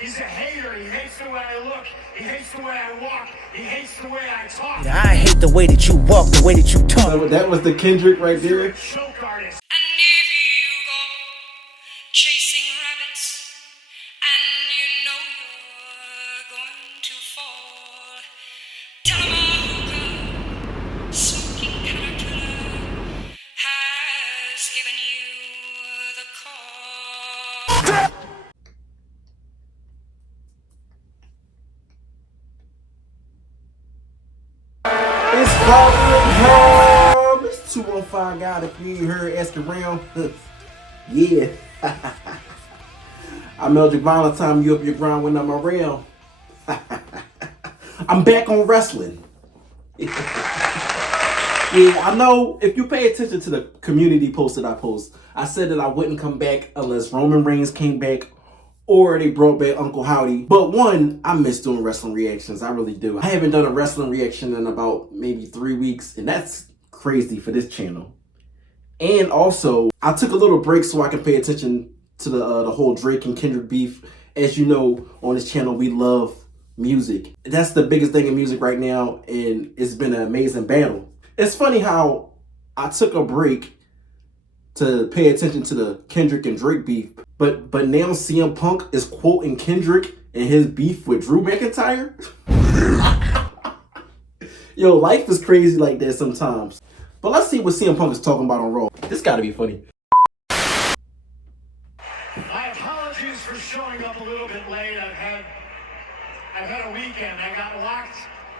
He's a hater. He hates the way I look. He hates the way I walk. He hates the way I talk. I hate the way that you walk, the way that you talk. So that was the Kendrick right there. You're a choke artist. And if you go chasing rabbits and you know you're going to fall, tell 'em a hookah smoking caterpillar has given you the call. It's Cody Rhodes. It's 215 God. If you ain't heard, ask around. Yeah. I'm Eldric Valentine. You up your grind when I'm around. I'm back on wrestling. Yeah, I know if you pay attention to the community post that I post, I said that I wouldn't come back unless Roman Reigns came back or they brought back Uncle Howdy. But one, I miss doing wrestling reactions. I really do. I haven't done a wrestling reaction in about maybe 3 weeks, and that's crazy for this channel. And also, I took a little break so I can pay attention to the whole Drake and Kendrick beef. As you know, on this channel, we love music. That's the biggest thing in music right now, and it's been an amazing battle. It's funny how I took a break to pay attention to the Kendrick and Drake beef, but now CM Punk is quoting Kendrick and his beef with Drew McIntyre. Yo, life is crazy like that sometimes. But let's see what CM Punk is talking about on Raw. This gotta be funny. My apologies for showing up a little bit late. I've had a weekend. I got locked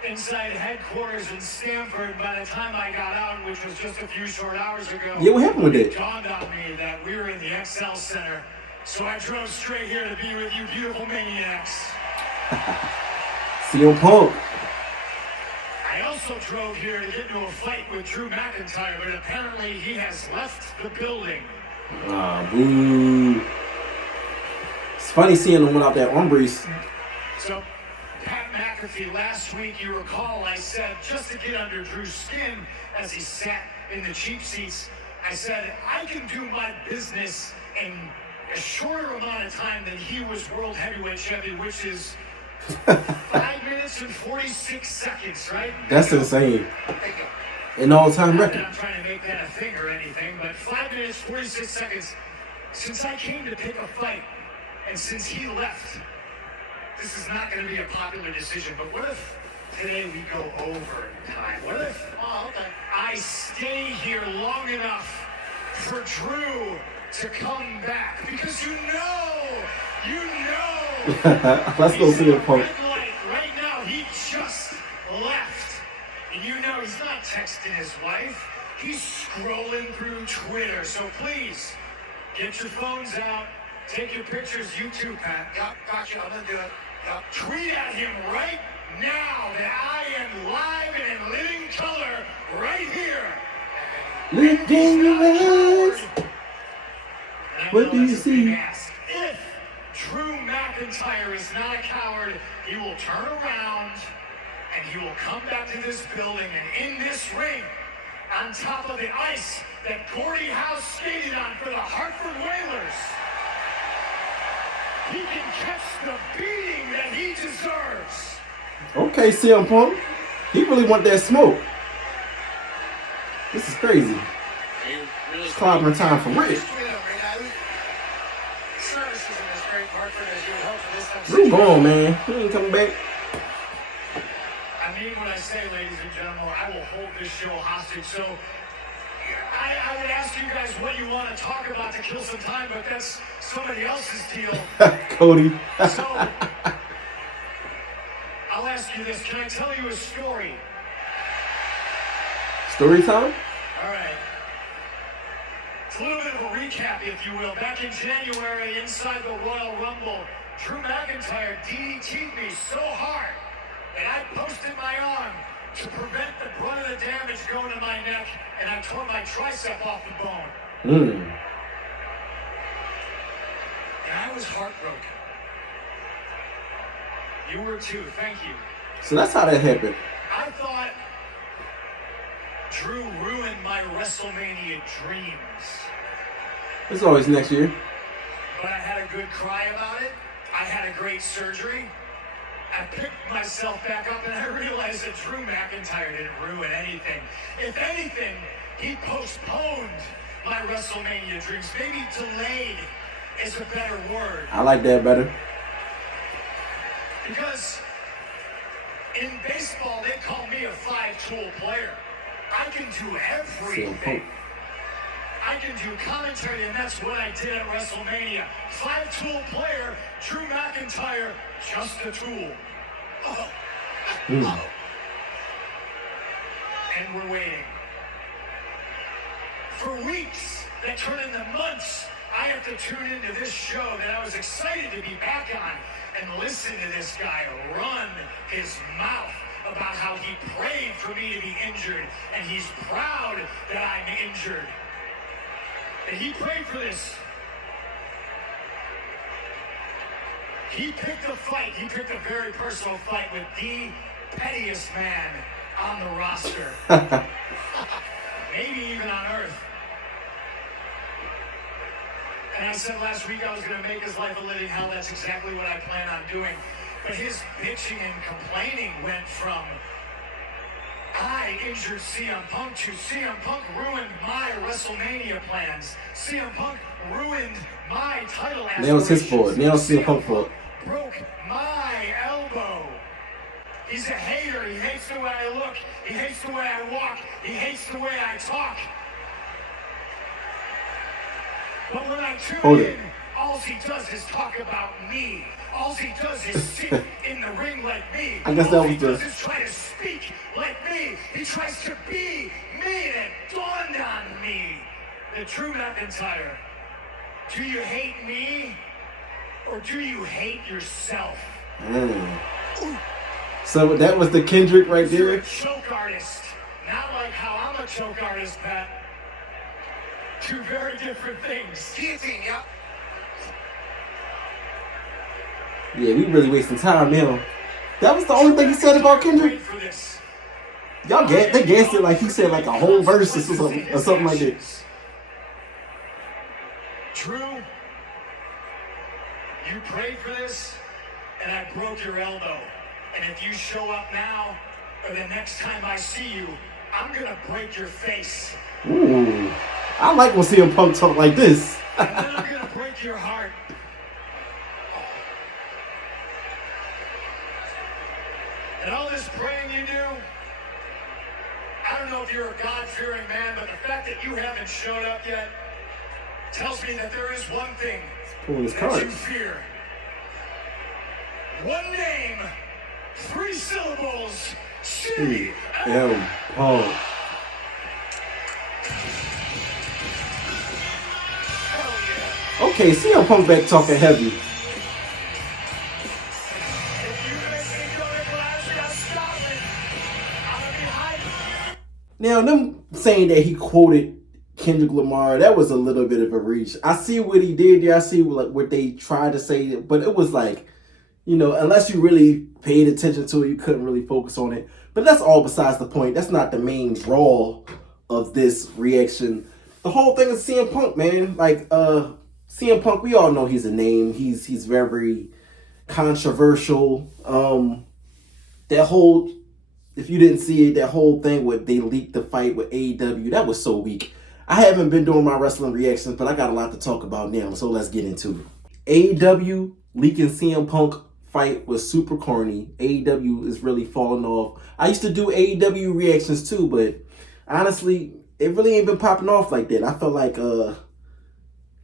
inside headquarters in Stamford. By the time I got out, which was just a few short hours ago, Yeah, what happened with it it? dawned on me that we were in the XL Center. So I drove straight here to be with you beautiful maniacs. CM Punk. I also drove here to get into a fight with Drew McIntyre, but apparently he has left the building. Ah, boo. It's funny seeing him without that arm brace. So, Pat McAfee, last week, you recall, I said, just to get under Drew's skin as he sat in the cheap seats, I said, I can do my business in a shorter amount of time than he was world heavyweight champion, which is 5 minutes and 46 seconds, right? That's insane. An all-time Not record. that I'm trying to make that a thing or anything, but 5 minutes, 46 seconds. Since I came to pick a fight, and since he left, this is not going to be a popular decision, but what if today we go over in time? What if I stay here long enough for Drew to come back? Because you know. Let's go see him, Punk. Red light right now, he just left. And you know he's not texting his wife. He's scrolling through Twitter. So please, get your phones out. Take your pictures. You too, Pat. Yep, gotcha. I'm gonna do it. Yep. Tweet at him right now that I am live and in living color right here. Look in your eyes. What do you see? If Drew McIntyre is not a coward, he will turn around and he will come back to this building, and in this ring, on top of the ice that Gordie Howe skated on for the Hartford Whalers, he can catch the beating that he deserves. Okay, CM Punk. He really want that smoke. This is crazy. It's clobbering time for Rick. Drew gone, man. He ain't coming back. I mean what I say, ladies and gentlemen. I will hold this show hostage. So I would ask you guys what you want to talk about to kill some time, but that's somebody else's deal. Cody. So I'll ask you this. Can I tell you a story? Story time? All right. It's a little bit of a recap, if you will. Back in January, inside the Royal Rumble, Drew McIntyre DDT'd me so hard that I posted my arm to prevent the brunt of the damage going to my neck, and I tore my tricep off the bone. And I was heartbroken. You were too, thank you. So that's how that happened. I thought Drew ruined my WrestleMania dreams. It's always next year. But I had a good cry about it. I had a great surgery. I picked myself back up and I realized that Drew McIntyre didn't ruin anything. If anything, he postponed my WrestleMania dreams. Maybe delayed is a better word. I like that better. Because in baseball, they call me a five-tool player. I can do everything. I can do commentary, and that's what I did at WrestleMania. Five-tool player, Drew McIntyre, just a tool. Oh. Oh. And we're waiting. For weeks, that turn into months, I have to tune into this show that I was excited to be back on and listen to this guy run his mouth about how he prayed for me to be injured, and he's proud that I'm injured. And he prayed for this. He picked a fight. He picked a very personal fight with the pettiest man on the roster. Maybe even on Earth. And I said last week I was going to make his life a living hell. That's exactly what I plan on doing. But his bitching and complaining went from I injured CM Punk to CM Punk ruined my WrestleMania plans. CM Punk ruined my title aspirations. That was his fault. That was CM Punk's fault. Broke my elbow. He's a hater. He hates the way I look. He hates the way I walk. He hates the way I talk. But when I tune in, all he does is talk about me. All he does is sit in the ring like me. I guess that was All he does is try to speak like me. He tries to be me. And it dawned on me that Drew McIntyre, do you hate me or do you hate yourself? So that was the Kendrick right You're there. a choke artist. Not like how I'm a choke artist, Pat. Two very different things. Guillotine, yeah. Yeah, we really wasting time now. That was the only thing he said about Kendrick. Wait for this. Y'all they gassed it like he said like a whole verse or something like that. Drew, you prayed for this, and I broke your elbow. And if you show up now, or the next time I see you, I'm gonna break your face. Ooh, I like when CM Punk talk like this. And then I'm gonna break your heart. And all this praying you do, I don't know if you're a God-fearing man, but the fact that you haven't showed up yet tells me that there is one thing Pulling his that card. you fear. One name, 3 syllables, CM Punk. Hell yeah. Okay, CM Punk back talking heavy. If you make me go to Glasgow, Scotland, I'm gonna be hyped. Now, them saying that he quoted Kendrick Lamar, that was a little bit of a reach. I see what he did there. I see what they tried to say, but it was like, you know, unless you really paid attention to it, you couldn't really focus on it. But that's all besides the point. That's not the main draw of this reaction. The whole thing is CM Punk, man. Like, CM Punk, we all know he's a name. He's very controversial. That whole, if you didn't see it, that whole thing where they leaked the fight with AEW, that was so weak. I haven't been doing my wrestling reactions, but I got a lot to talk about now, so let's get into it. AEW leaking CM Punk fight was super corny. AEW is really falling off. I used to do AEW reactions too, but honestly, it really ain't been popping off like that. I felt like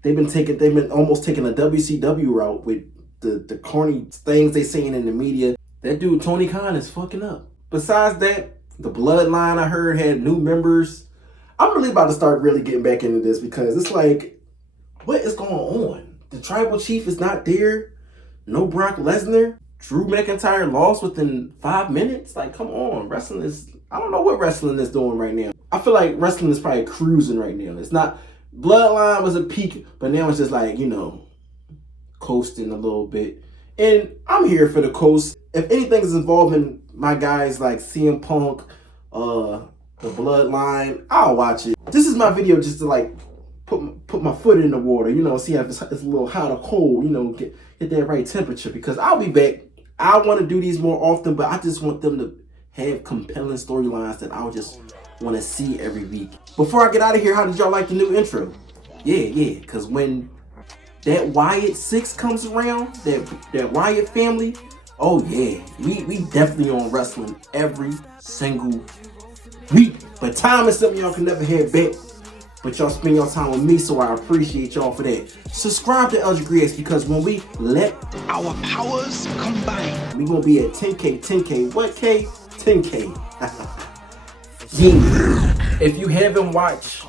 they've been almost taking a WCW route with the corny things they saying in the media. That dude Tony Khan is fucking up. Besides that, the Bloodline I heard had new members. I'm really about to start really getting back into this because it's like, what is going on? The Tribal Chief is not there. No Brock Lesnar. Drew McIntyre lost within 5 minutes. Like, come on. Wrestling is, I don't know what wrestling is doing right now. I feel like wrestling is probably cruising right now. It's not, Bloodline was a peak, but now it's just like, you know, coasting a little bit. And I'm here for the coast. If anything is involving my guys like CM Punk, the Bloodline, I'll watch it. This is my video just to like put my foot in the water, you know, see if it's a little hot or cold, you know, hit that right temperature, because I'll be back. I want to do these more often, but I just want them to have compelling storylines that I just want to see every week. Before I get out of here, how did y'all like the new intro? Yeah, because when that Wyatt 6 comes around, that Wyatt family, oh yeah, we definitely on wrestling every single week. But time is something y'all can never have back. But y'all spend your time with me, so I appreciate y'all for that. Subscribe to Eldric Valentine, because when we let Our powers combine. we gonna be at 10K. What K? 10K. Yeah. If you haven't watched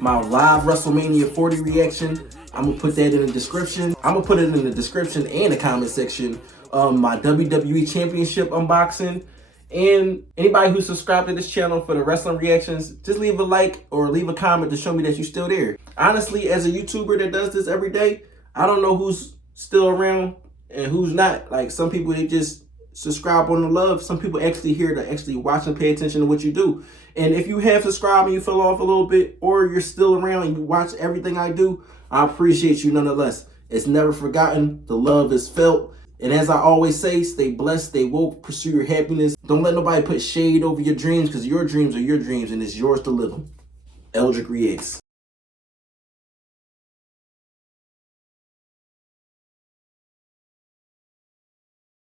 my live Wrestlemania 40 reaction, I'm gonna put that in the description. I'm gonna put it in the description and the comment section. My WWE Championship unboxing. And anybody who subscribed to this channel for the wrestling reactions, just leave a like or leave a comment to show me that you're still there. Honestly, as a YouTuber that does this every day, I don't know who's still around and who's not. Like, some people, they just subscribe on the love. Some people actually here to actually watch and pay attention to what you do. And if you have subscribed and you fell off a little bit, or you're still around and you watch everything I do, I appreciate you nonetheless. It's never forgotten. The love is felt. And as I always say, stay blessed, stay woke, pursue your happiness. Don't let nobody put shade over your dreams, because your dreams are your dreams and it's yours to live them. Eldric Valentine.